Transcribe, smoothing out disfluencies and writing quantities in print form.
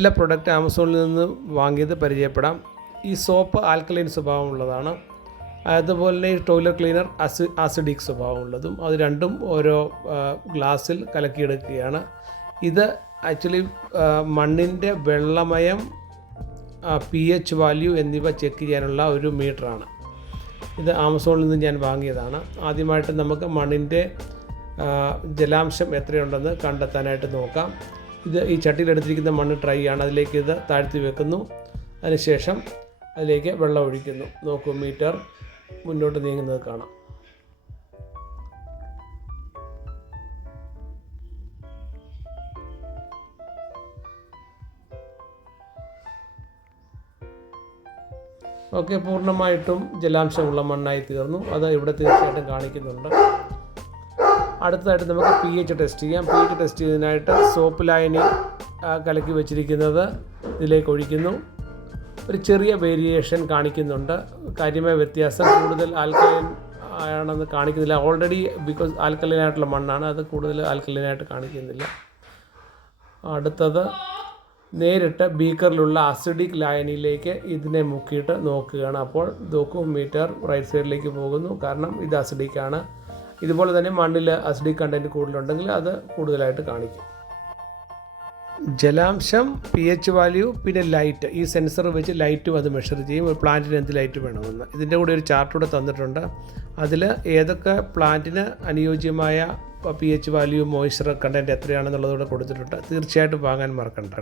എല്ലാ പ്രൊഡക്റ്റ് ആമസോണിൽ നിന്ന് വാങ്ങിയത് പരിചയപ്പെടാം. ഈ സോപ്പ് ആൽക്കലൈൻ സ്വഭാവമുള്ളതാണ്. അതുപോലെ തന്നെ ഈ ടോയ്ലറ്റ് ക്ലീനർ ആസിഡിക് സ്വഭാവമുള്ളതും. അത് രണ്ടും ഓരോ ഗ്ലാസ്സിൽ കലക്കിയെടുക്കുകയാണ്. ഇത് ആക്ച്വലി മണ്ണിൻ്റെ വെള്ളമയം, pH വാല്യൂ എന്നിവ ചെക്ക് ചെയ്യാനുള്ള ഒരു മീറ്ററാണ്. ഇത് ആമസോണിൽ നിന്ന് ഞാൻ വാങ്ങിയതാണ്. ആദ്യമായിട്ട് നമുക്ക് മണ്ണിൻ്റെ ജലാംശം എത്രയുണ്ടെന്ന് കണ്ടെത്താനായിട്ട് നോക്കാം. ഇത് ഈ ചട്ടിയിലെടുത്തിരിക്കുന്ന മണ്ണ് ഡ്രൈ ആണ്. അതിലേക്ക് ഇത് താഴ്ത്തി വെക്കുന്നു. അതിനുശേഷം അതിലേക്ക് വെള്ളം ഒഴിക്കുന്നു. നോക്കൂ, മീറ്റർ മുന്നോട്ട് നീങ്ങുന്നത് കാണാം. ഓക്കെ, പൂർണ്ണമായിട്ടും ജലാംശമുള്ള മണ്ണായി തീർന്നു. അത് ഇവിടെ തീർച്ചയായിട്ടും കാണിക്കുന്നുണ്ട്. അടുത്തതായിട്ട് നമുക്ക് pH ടെസ്റ്റ് ചെയ്യാം. pH ടെസ്റ്റ് ചെയ്യുന്നതിനായിട്ട് സോപ്പ് ലായനി കലക്കി വെച്ചിരിക്കുന്നത് ഇതിലേക്ക് ഒഴിക്കുന്നു. ഒരു ചെറിയ വേരിയേഷൻ കാണിക്കുന്നുണ്ട്. കാര്യമായ വ്യത്യാസം, കൂടുതൽ ആൽക്കലൈൻ ആണെന്ന് കാണിക്കുന്നില്ല. ഓൾറെഡി ബിക്കോസ് ആൽക്കലൈനായിട്ടുള്ള മണ്ണാണ്, അത് കൂടുതൽ ആൽക്കലൈനായിട്ട് കാണിക്കുന്നില്ല. അടുത്തത് നേരിട്ട് ബീക്കറിലുള്ള അസിഡിക് ലായനിയിലേക്ക് ഇതിനെ മുക്കിയിട്ട് നോക്കുകയാണ്. അപ്പോൾ നോക്കൂ, മീറ്റർ റൈറ്റ് സൈഡിലേക്ക് പോകുന്നു. കാരണം ഇത് അസിഡിക്കാണ്. ഇതുപോലെ തന്നെ മണ്ണിൽ അസിഡിക് കണ്ടൻറ്റ് കൂടുതലുണ്ടെങ്കിൽ അത് കൂടുതലായിട്ട് കാണിക്കും. ജലാംശം, pH വാല്യൂ, പിന്നെ ലൈറ്റ്. ഈ സെൻസർ വെച്ച് ലൈറ്റും അത് മെഷർ ചെയ്യും. ഒരു പ്ലാന്റിന് എന്ത് ലൈറ്റ് വേണമെന്ന്. ഇതിൻ്റെ കൂടെ ഒരു ചാർട്ട് കൂടെ തന്നിട്ടുണ്ട്. അതിൽ ഏതൊക്കെ പ്ലാന്റിന് അനുയോജ്യമായ pH വാല്യൂ, മോയ്സ്ചർ കണ്ടൻറ്റ് എത്രയാണെന്നുള്ളതോടെ കൊടുത്തിട്ടുണ്ട്. തീർച്ചയായിട്ടും വാങ്ങാൻ മറക്കണ്ട.